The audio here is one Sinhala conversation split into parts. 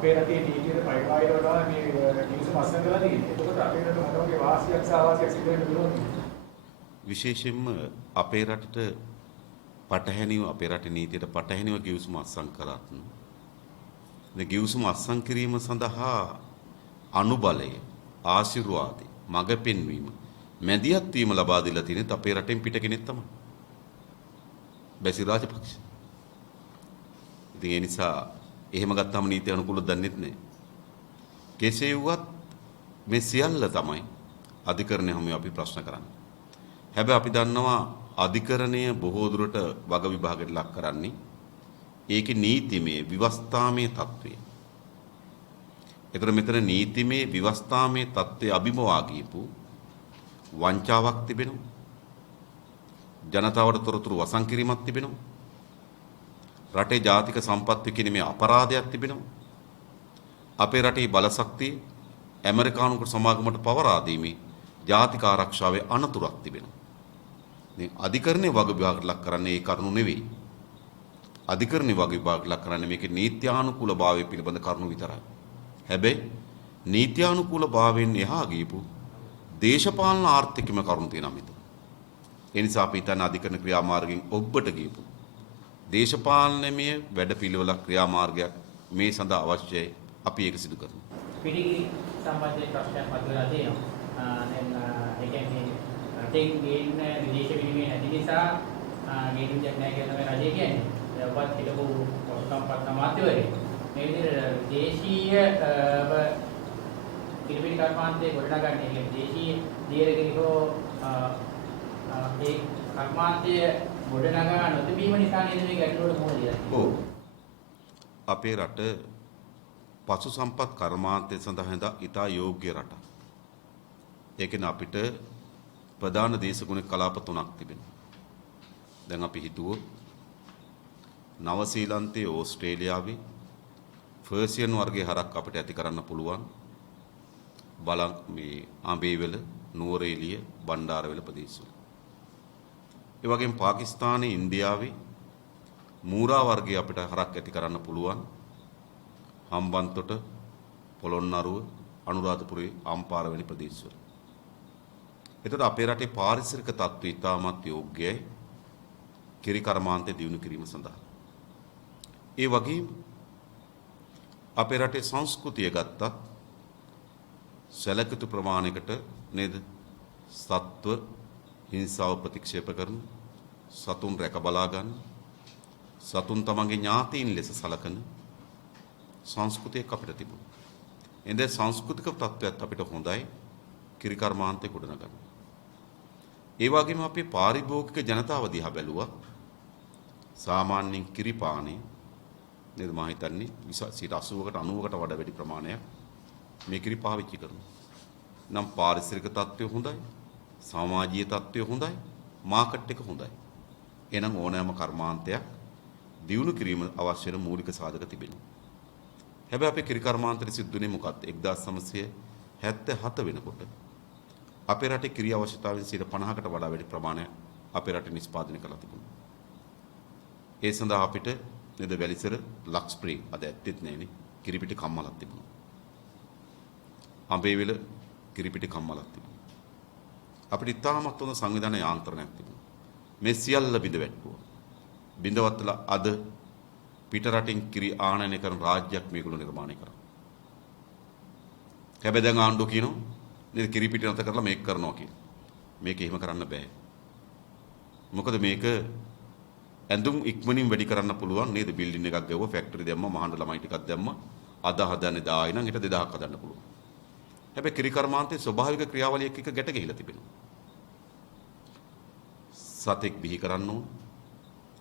අපේ රටේ නීතියේ පරිපාලනය වලට මේ කිවිසුම අත්සන් කරලා තියෙන්නේ. ඒකට අපේ රට මොන වගේ වාසියක් සහ අවාසියක් සිදු වෙන්න පුළුවන්ද? විශේෂයෙන්ම අපේ රටට පටහැනිව අපේ රටේ නීතියට පටහැනිව කිවිසුම අත්සන් කරත් මේ කිවිසුම අත්සන් කිරීම සඳහා අනුබලය ආශිර්වාදය මඟ පෙන්වීම මැදිහත් වීම ලබා දීලා තියෙනෙත් අපේ රටෙන් පිට කෙනෙක් තමයි බැසිල් රාජපක්ෂ. ඉතින් ඒ නිසා එහෙම ගත්තාම නීති අනුකූලව දන්නෙත් නැහැ. කෙසේ වුවත් මේ සියල්ල තමයි අධිකරණය හැම අපි ප්‍රශ්න කරන්නේ. හැබැයි අපි දන්නවා අධිකරණය බොහෝ දුරට වග විභාගයට ලක් කරන්නේ ඒකේ නීතිමය විවස්ථාමය තත්ත්වය. ඒතර මෙතන නීතිමය විවස්ථාමය තත්ත්වයේ අභිමවා ගියපු වංචාවක් තිබෙනවා. ජනතාවට තොරතුරු වසන් කිරීමක් තිබෙනවා. රටේ ජාතික සම්පත් විකිණීමේ අපරාධයක් තිබෙනවා. අපේ රටේ බලශක්තිය ඇමරිකානු සමාගමට පවරා දීමේ ජාතික ආරක්ෂාවේ අනතුරක් තිබෙනවා. මේ අධිකරණයේ වග විභාගයට ලක් කරන්නේ ඒ කරුණු නෙවෙයි. අධිකරණයේ වග විභාගයට ලක් කරන්නේ මේකේ නීත්‍යානුකූලභාවය පිළිබඳ කරුණු විතරයි. හැබැයි නීත්‍යානුකූලභාවයෙන් එහා ගියපු දේශපාලන ආර්ථිකම කරුණු තියෙනවා මෙතන. ඒ නිසා අපි හිතන අධිකරණ ක්‍රියාමාර්ගයෙන් ඔබට ගියපු දේශපාලනමය වැඩපිළිවෙලක් ක්‍රියාමාර්ගයක් මේ සඳහා අවශ්‍යයි. අපි ඒක සිදු කරනවා. පිළිගිරි සම්බන්ධයෙන් ප්‍රශ්නයක් මතුවලා තියෙනවා. ඒ කියන්නේ රටෙන් ගේන විදේශ විනිමය නැති නිසා ගේනුම්යක් නැහැ කියලා තමයි රජය කියන්නේ. ඔබත් හිටපු සම්පත් අමාත්‍යවරයෙක්. මේ විදිහට දේශීය කිරිපිටි කර්මාන්තයේ ගොඩනගන්නේ කියන්නේ දේශීය දීර්ඝකිරිකෝ ඒ කර්මාන්තයේ ගොඩනගා නොතිබීම නිසා නේද මේ ගැටලුවට මුහුණ දෙන්නේ. ඔව්. අපේ රට පසු සම්පත් කර්මාන්තය සඳහා ඉතා යෝග්‍ය රටක්. ඒ කියන්නේ අපිට ප්‍රධාන දේශගුණික කලාප තුනක් තිබෙනවා. දැන් අපි හිතුවොත් නව ශ්‍රීලන්තයේ ඕස්ට්‍රේලියාවේ ෆර්සියන් වර්ගයේ හරක් අපිට ඇති කරන්න පුළුවන්. බලන් මේ අඹේවැල, නුවරඑළිය, බණ්ඩාරවැල ප්‍රදේශවල. ඒ වගේම පාකිස්තානයේ, ඉන්දියාවේ මූරා වර්ගයේ අපිට හරක් ඇති කරන්න පුළුවන්. හම්බන්තොට, පොළොන්නරුව, අනුරාධපුරයේ අම්පාර වැනි ප්‍රදේශවල. එතකොට අපේ රටේ පාරිසරික තත්ත්වය ඉතාමත් යෝග්‍යයි කිරි කර්මාන්තය දියුණු කිරීම සඳහා. ඒ වගේම අපේ රටේ සංස්කෘතිය ගත්තත් සැලකිතු ප්‍රමාණයකට නේද සත්ව හිංසාව ප්‍රතික්ෂේප කරන, සතුන් රැක බලා ගන්න, සතුන් තමන්ගේ ඥාතීන් ලෙස සලකන සංස්කෘතියක් අපිට තිබුණා. එඳ සංස්කෘතික තත්ත්වයක් අපිට හොඳයි කිරි කර්මාන්තය ගොඩනගන්න. ඒ වගේම අපි පාරිභෝගික ජනතාව දිහා බැලුවා. සාමාන්‍යයෙන් කිරි පානේ නේද මම හිතන්නේ 80කට 90කට වඩා වැඩි ප්‍රමාණයක් මේ කිරි පාවිච්චි කරනවා. නම් පාරිසරික තත්ත්වය හොඳයි, සමාජීය තත්ත්වය හොඳයි, මාකට් එක හොඳයි. එහෙනම් ඕනෑම කර්මාන්තයක් දියුණු කිරීම අවශ්‍ය වෙන මූලික සාධක තිබෙනවා. හැබැයි අපේ කිරි කර්මාන්තෙ සිද්ධුනේ මොකක්ද? 1977 වෙනකොට අපේ රටේ කිරි අවශ්‍යතාවයෙන් 50%කට වඩා වැඩි ප්‍රමාණයක් අපේ රටේ නිෂ්පාදනය කරලා තිබුණා. ඒ සඳහා අපිට නේද වැලිසර ලක්ස්ප්‍රේ අද ඇත්තෙත් නැහැනේ කිරිපිටි කම්මලක් තිබුණා. අඹේවිල කිරිපිටි කම්මලක් තිබුණා. අපිට ඉතාමත් හොඳ සංවිධාන යාන්ත්‍රණයක් තිබුණා. මේ සියල්ල බිඳ වැටුවා. බිඳවත්ලා අද පිට රටින් කිරි ආනයනය කරන රාජ්‍යයක් මේගොල්ලෝ නිර්මාණය කරා. හැබැයි දැන් ආණ්ඩුව කියනවා නේද කිරිපිටි නැත කරලා මේක කරනවා කියලා. මේක එහෙම කරන්න බෑ. මොකද මේක ඇඳුම් ඉක්මනින් වැඩි කරන්න පුළුවන් නේද? බිල්ඩින් එකක් ගැවුවා, ෆැක්ටරි දැම්මා, මහාන ළමයි ටිකක් දැම්මා. අද හදන්නේ 1000යි නම් ඊට 2000ක් හදන්න පුළුවන්. හැබැයි කිරි කර්මාන්තයේ ස්වභාවික ක්‍රියාවලියක් එක ගැට ගිහිලා තිබෙනවා. සතෙක් බිහි කරන්න ඕන.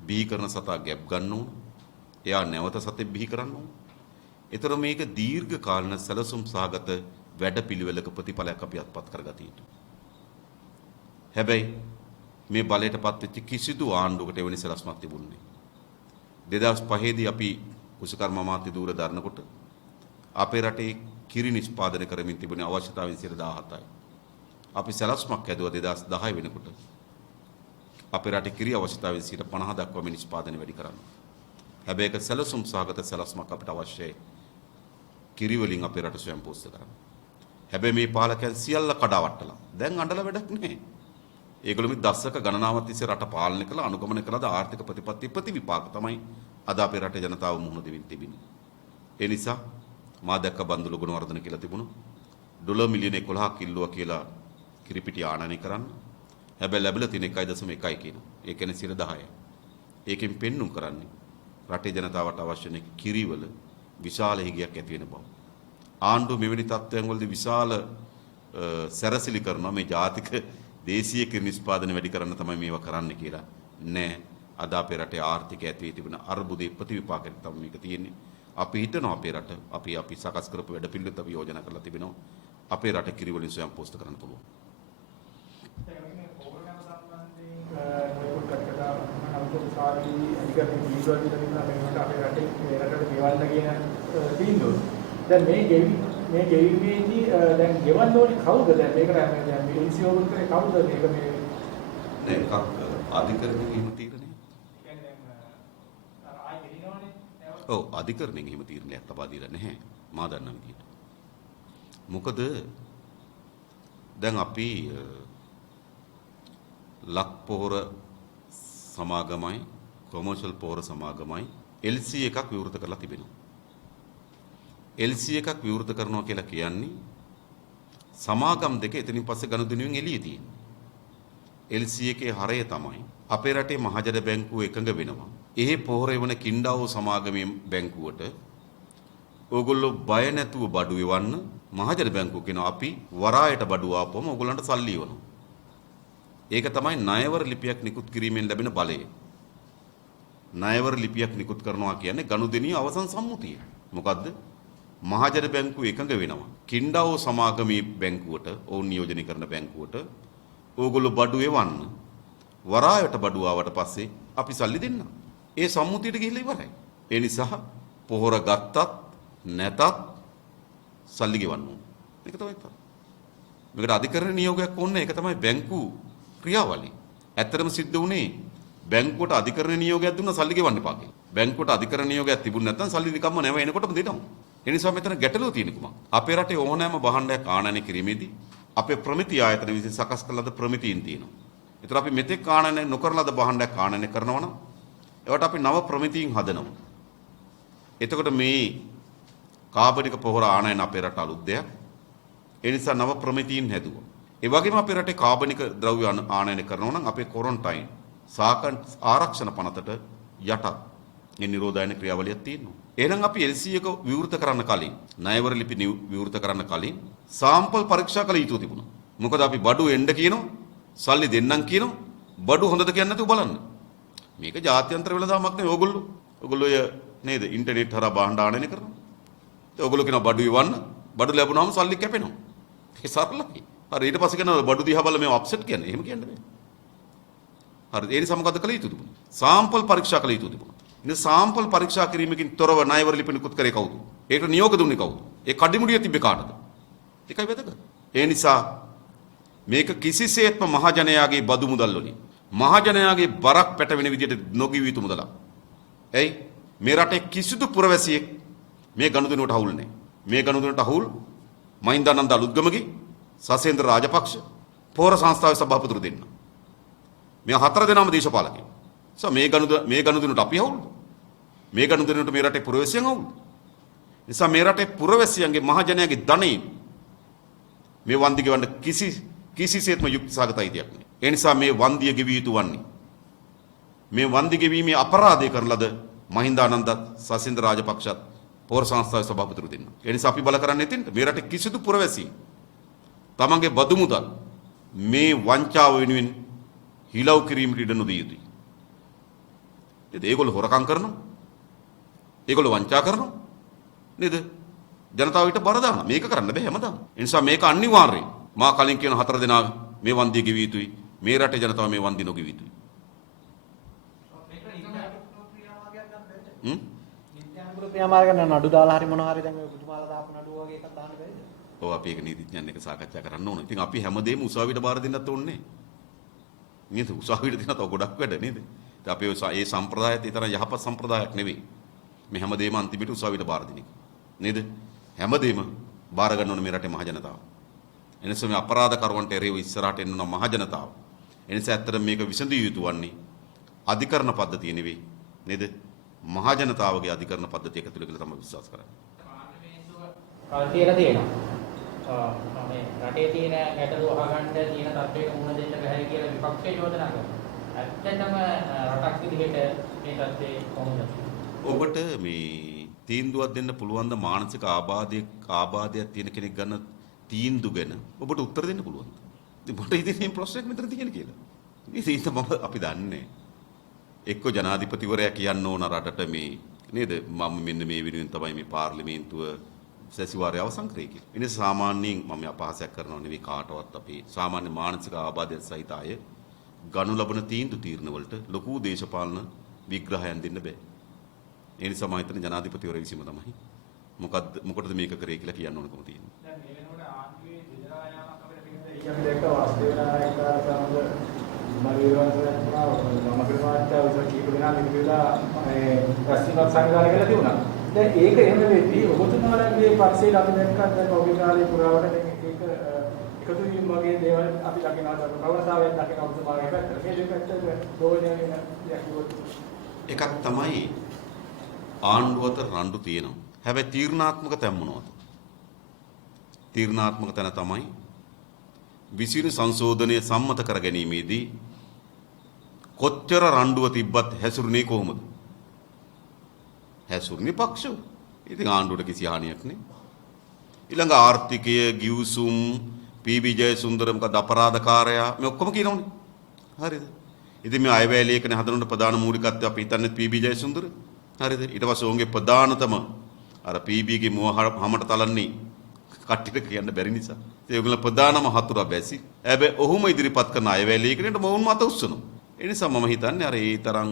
බිහි කරන සතා ගැප් ගන්න ඕන. එයා නැවත සතෙක් බිහි කරන්න ඕන. ඒතර මේක දීර්ඝ කාලීන සැලසුම් සහගත වැඩපිළිවෙලක ප්‍රතිඵලයක් අපි අත්පත් කරගත යුතුයි. හැබැයි මේ බලයටපත් වෙච්ච කිසිදු ආණ්ඩුවකට එවැනි සැලැස්මක් තිබුණේ නැහැ. 2005 දී අපි කුසකර්ම අමාත්‍ය ධූර දරනකොට අපේ රටේ කිරි නිෂ්පාදනය කරමින් තිබුණේ අවශ්‍යතාවයෙන් 17%යි. අපි සැලැස්මක් ඇදුවා 2010 වෙනකොට අපේ රටේ කිරි අවශ්‍යතාවයෙන් 50% දක්වා මේ නිෂ්පාදනය වැඩි කරන්න. හැබැයි ඒක සැලසුම් සහගත සැලැස්මක් අපිට අවශ්‍යයි. කිරි වලින් අපේ රට ස්වයං පෝෂිත කරන්න. හැබැයි මේ පාලකයන් සියල්ල කඩාවට්ටලා. දැන් අඬලා වැඩක් නැහැ. ඒගොල්ලෝ මේ දශක ගණනාවක් තිස්සේ රට පාලනය කළා අනුගමනය කළාද ආර්ථික ප්‍රතිපත්ති ප්‍රතිවිපාක තමයි අද අපේ රටේ ජනතාව මුහුණ දෙමින් තිබෙන්නේ. ඒ නිසා මා දැක්ක බන්දුල ගුණවර්ධන කියලා තිබුණා. ඩොලර් මිලියන 11ක් ඉල්ලුවා කියලා කිරිපිටි ආනයනය කරන්න. හැබැයි ලැබිලා තියෙන 1.1 කියනවා. ඒ කියන්නේ 10%. ඒකෙන් පෙන්눔 කරන්නේ රටේ ජනතාවට අවශ්‍ය නැ කිරිවල විශාල හිගයක් ඇති වෙන බව. ආණ්ඩුව මෙවැනි තත්ත්වයන් වලදී විශාල සැරසිලි කරනවා මේ ජාතික දේශීය කිරි නිෂ්පාදනය වැඩි කරන්න තමයි මේවා කරන්න කියලා. නෑ. අද අපේ රටේ ආර්ථිකය ඇති වී තිබෙන අර්බුදයේ ප්‍රතිවිපාකයක් තමයි මේක තියෙන්නේ. අපි හිතනවා අපේ රට අපි සකස් කරපු වැඩ පිළිවෙලත් අපි යෝජනා කරලා තිබෙනවා. අපේ රට කිරි වලින් ස්වයං පෝෂිත කරන්න පුළුවන්. දැන් මේ ගෙවීමේදී දැන් ගෙවන්න ඕනේ කවුද? දැන් මේක දැන් මේ ඉන්සියෝරන්ස් කරේ කවුද මේක මේ නෑ එකක් අධිකරණයේ හිම තීරණය. කියන්නේ දැන් ආයෙ ගෙලිනවනේ. ඔව් අධිකරණයේ හිම තීරණයක් ලබා දීලා නැහැ මා දන්නා විදිහට. මොකද දැන් අපි ලක් පොහොර සමාගමයි කොමර්ෂල් පොහොර සමාගමයි LC එකක් විවෘත කරලා තිබෙනවා. LC එකක් විවෘත කරනවා කියලා කියන්නේ සමාගම් දෙක එතනින් පස්සේ ගනුදෙනුවෙන් එළියේ තියෙන. LC එකේ හරය තමයි අපේ රටේ මහජන බැංකුව එකඟ වෙනවා. එහි පොහොර එවන කින්ඩාවෝ සමාගමේ බැංකුවට ඕගොල්ලෝ බය නැතුව බඩු එවන්න මහජන බැංකුව කියනවා අපි වරායට බඩු ආපුවම ඕගොල්ලන්ට සල්ලි එවනවා. ඒක තමයි ණයවර ලිපියක් නිකුත් කිරීමෙන් ලැබෙන බලය. ණයවර ලිපියක් නිකුත් කරනවා කියන්නේ ගනුදෙනුවේ අවසන් සම්මුතිය. මොකද්ද? මහජන බැංකුව එකඟ වෙනවා. කින්ඩාවෝ සමාගමේ බැංකුවට ඕන් නියෝජනය කරන බැංකුවට ඕගොල්ලෝ බඩු එවන්න. වරායට බඩු ආවට පස්සේ අපි සල්ලි දෙන්න. ඒ සම්මුතියට ගිහිල්ලා ඉවරයි. ඒ නිසා පොහොර ගත්තත් නැතත් සල්ලි ගෙවන්න ඕන. මේක තමයි තා. මේකට අධිකරණ නියෝගයක් ඕනේ. ඒක තමයි බැංකු ක්‍රියාවලිය. ඇත්තටම සිද්ධ වුණේ බැංකුවට අධිකරණ නියෝගයක් දුන්නා සල්ලි ගෙවන්න එපා කියලා. බැංකුවට අධිකරණ නියෝගයක් තිබුණ නැත්නම් සල්ලි නිකම්ම නැව එනකොටම දෙනවා. ඒ නිසා මෙතන ගැටලුව තියෙන්නේ කුමක්ද? අපේ රටේ ඕනෑම භාණ්ඩයක් ආනයනය කිරීමේදී අපේ ප්‍රමිති ආයතන විසින් සකස් කළ ලද ප්‍රමිතීන් තියෙනවා. ඒතර අපි මෙතෙක් ආනයනය නොකරන ලද භාණ්ඩයක් ආනයනය කරනවා නම් ඒවට අපි නව ප්‍රමිතීන් හදනවා. එතකොට මේ කාබනික පොහොර ආනයන අපේ රට අලුත් දෙයක්. ඒ නිසා නව ප්‍රමිතීන් හැදුවා. ඒ වගේම අපේ රටේ කාබනික ද්‍රව්‍ය ආනයනය කරනවා නම් අපේ කොරන්ටයින් ආරක්ෂණ පනතට යටත් මේ නිරෝධායන ක්‍රියාවලියක් තියෙනවා. එහෙනම් අපි LC එක විවෘත කරන්න කලින් ණයවර ලිපි විවෘත කරන්න කලින් සාම්පල් පරීක්ෂා කළ යුතු තිබුණා. මොකද අපි බඩු එන්න කියනවා, සල්ලි දෙන්නම් කියනවා, බඩු හොඳද කියන්නේ නැතුව බලන්න. මේක ජාත්‍යන්තර වෙළඳාමක් නෙවෙයි. ඕගොල්ලෝ නේද ඉන්ටර්නෙට් හරහා භාණ්ඩ ආනයනය කරනවා. ඒ ඕගොල්ලෝ කියනවා බඩු ඉවන්න, බඩු ලැබුණාම සල්ලි කැපෙනවා. ඒක සරලයි. හරි ඊට පස්සේ කියනවා බඩු දිහා බලලා මේව අප්සෙට් කියන්නේ. එහෙම කියන්නේ බෑ. හරි ඒ නිසා මොකද කළ යුතු තිබුණා? සාම්පල් පරීක්ෂා කළ යුතු තිබුණා. ඉතින් සාම්පල් පරීක්ෂා කිරීමකින් තොරව ණයවර ලිපි නිකුත් කරේ කවුද? ඒකට නියෝග දුන්නේ කවුද? ඒ කඩිමුඩිය තිබ්බේ කාටද? ඒකයි වැදගත්. ඒ නිසා මේක කිසිසේත්ම මහජනයාගේ බදු මුදල් වලින් මහජනයාගේ බරක් පැටවෙන විදිහට නොගිවිය යුතු මුදලක්. එයි මේ රටේ කිසිදු පුරවැසියෙක් මේ ගනුදෙනුවට හවුල් නැහැ. මේ ගනුදෙනුවට හවුල් මහින්දානන්ද අලුත්ගමගේ සසේන්ද්‍ර රාජපක්ෂ පොහොර සංස්ථාවේ සභාපතිතුරු දෙන්න. මේ හතර දෙනාම දේශපාලකයෝ. මේ ගනුදෙනුවට අපි හවුල්ද? මේ ගනුදෙනුවට මේ රටේ පුරවැසියන් හවුල්ද? නිසා මේ රටේ පුරවැසියන්ගේ මහජනයාගේ ධනෙ මේ වන්දි ගෙවන්න කිසිසේත්ම යුක්තිසහගත අයිතියක් නෑ. ඒ නිසා මේ වන්දිය ගෙවිය යුතු වන්නේ මේ වන්දි ගෙවීමේ අපරාධය කරන ලද මහින්දානන්දත් සසේන්ද්‍ර රාජපක්ෂත් පොහොර සංස්ථාවේ සභාපතිතුරු දෙන්න. ඒ නිසා අපි බල කරන්නේ එතෙන්ට මේ රටේ කිසිදු පුරවැසියෙක් තමන්ගේ බදු මුදල් මේ වංචාව වෙනුවෙන් හිලව් කිරීමට ඉඩ නොදිය යුතුයි. ඒගොල්ලෝ හොරකම් කරනවා. ඒගොල්ලෝ වංචා කරනවා. නේද? ජනතාව ඊට බර දානවා. මේක කරන්න බෑ හැමදාම. ඒ නිසා මේක අනිවාර්යයෙන් මා කලින් කියන හතර දෙනා මේ වන්දිය ගෙවිය යුතුයි. මේ රටේ ජනතාව මේ වන්දි නොගෙවිය යුතුයි. නිත්‍යානුකූල ක්‍රියාමාර්ග නඩු දාලා හරි මොනවා හරි දැන් ඔය පුතුමාලා දාපු නඩු වගේ එකක් දාන්න බැරිද? ඔව් අපි ඒක නීතිඥයන් එක්ක සාකච්ඡා කරන්න ඕන. ඉතින් අපි හැමදේම උසාවියට බාර දෙන්නත් ඕනේ නේද? උසාවියට දෙන්න තව ගොඩක් වැඩ නේද? ඉතින් අපි ඒ සම්ප්‍රදායත් ඒ තරම් යහපත් සම්ප්‍රදායක් නෙවෙයි. මේ හැමදේම අන්තිමට උසාවියට බාර දෙන එක. නේද? හැමදේම බාර ගන්න ඕනේ මේ රටේ මහ ජනතාව. එනිසා මේ අපරාධකරුවන්ට එරෙහිව ඉස්සරහට එන්න ඕන මහ ජනතාව. එනිසා ඇත්තට මේක විසඳිය යුතු වන්නේ අධිකරණ පද්ධතිය නෙවෙයි නේද? මහ ජනතාවගේ අධිකරණ පද්ධතිය එකතුල කියලා තමයි විශ්වාස කරන්නේ. පාර්ලිමේන්තුව කල් තියලා තියෙනවා. මේ රටේ තියෙන ගැටලු අහගන්න තියෙන තත්ත්වයක මුහුණ දෙන්න බැහැ කියලා විපක්ෂය චෝදනා කරනවා. ඇත්තටම රටක් විදිහට මේ තත්ත්වය කොහොමද? ඔබට මේ තීන්දුවක් දෙන්න පුළුවන් ද මානසික ආබාධයක් තියෙන කෙනෙක් ගන්න තීන්දුව ගැන ඔබට උත්තර දෙන්න පුළුවන්ද? ඉතින් මට ඉතින් මේ ප්‍රශ්නයක් මෙතන තියෙන කියලා. ඉතින් අපි දන්නේ එක්ක ජනාධිපතිවරයා කියන්න ඕන රටට මේ නේද මම මෙන්න මේ වෙනුවෙන් තමයි මේ පාර්ලිමේන්තුව සැසිවාරය අවසන් කරේ කියලා. ඉතින් සාමාන්‍යයෙන් මම අපහාසයක් කරනව නෙවෙයි කාටවත් අපි සාමාන්‍ය මානසික ආබාධයන් සහිත අය ගනු ලබන තීන්දුව වලට ලොකු දේශපාලන විග්‍රහයන් දෙන්න බෑ. ඒ නිසා මම හිතන්නේ ජනාධිපතිවරයා විසීම තමයි මොකටද මේක කරේ කියලා කියන්න ඕනකම තියෙනවා. දැන් මේ වෙනකොට ආණ්ඩුවේ බෙදලා යාමක් අපිට තියෙනවා. අපි දැක්ක වාස්තව නායකයා සමග මම කීප දෙනා නිවිලා මේ රැස්වීමක් සංවිධානය කරලා තිබුණා. දැන් ඒක එහෙම වෙද්දී ඔබතුමාලගේ පක්ෂයේ අපි දැක්කත් දැන් ඔබේ කාලේ පුරාවට ඒක එකතු වීම වගේ දේවල් අපි දකිනවා. ප්‍රවණතාවයක් දකිනවා ඔබතුමාගේ පැත්තට. මේ දෙපැත්තට දෝණය වෙන දෙයක් එකක් තමයි ආණ්ඩුවත රණ්ඩු තියෙනවා. හැබැයි තීරණාත්මක තැන් මොනවද? තීරණාත්මක තැන තමයි විසිරු සංශෝධනය සම්මත කර ගැනීමේදී කොච්චර රණ්ඩුව තිබ්බත් හැසුරුනේ කොහොමද? හැසුරුනේ පක්ෂව. ඉතින් ආණ්ඩුවට කිසි හානියක් නෑ. ඊළඟ ආර්ථිකය, ගිවිසුම්, පී.බී. ජයසුන්දර මොකද අපරාධකාරයා මේ ඔක්කොම කියනවනේ. හරිද? ඉතින් මේ අයවැය ලේඛන හදනකොට ප්‍රධාන මූලිකත්වය අපි හිතන්නේ පී.බී. ජයසුන්දර. හරිද? ඊට පස්සේ ඔවුන්ගේ ප්‍රධානතම අර පී.බීගේ මුව හැමට තලන්නේ කට්ටියට කියන්න බැරි නිසා. ඒගොල්ලෝ ප්‍රධානම හතුරා බැසි. හැබැයි ඔහුම ඉදිරිපත් කරන අයවැය ලේඛනයට මොවුන් මත උස්සනවා. ඒ නිසා මම හිතන්නේ අර ඒ තරම්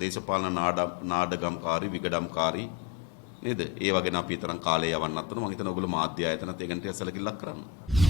දේශපාලන නාඩගම්කාරී විගඩම්කාරී නේද? ඒ වගේ නම් අපි තරම් කාලය යවන්නත් ඕන. මම හිතනවා ඔයගොල්ලෝ මාධ්‍ය ආයතනත් ඒ ගැන ටිකක් සැලකිල්ලක් කරන්න.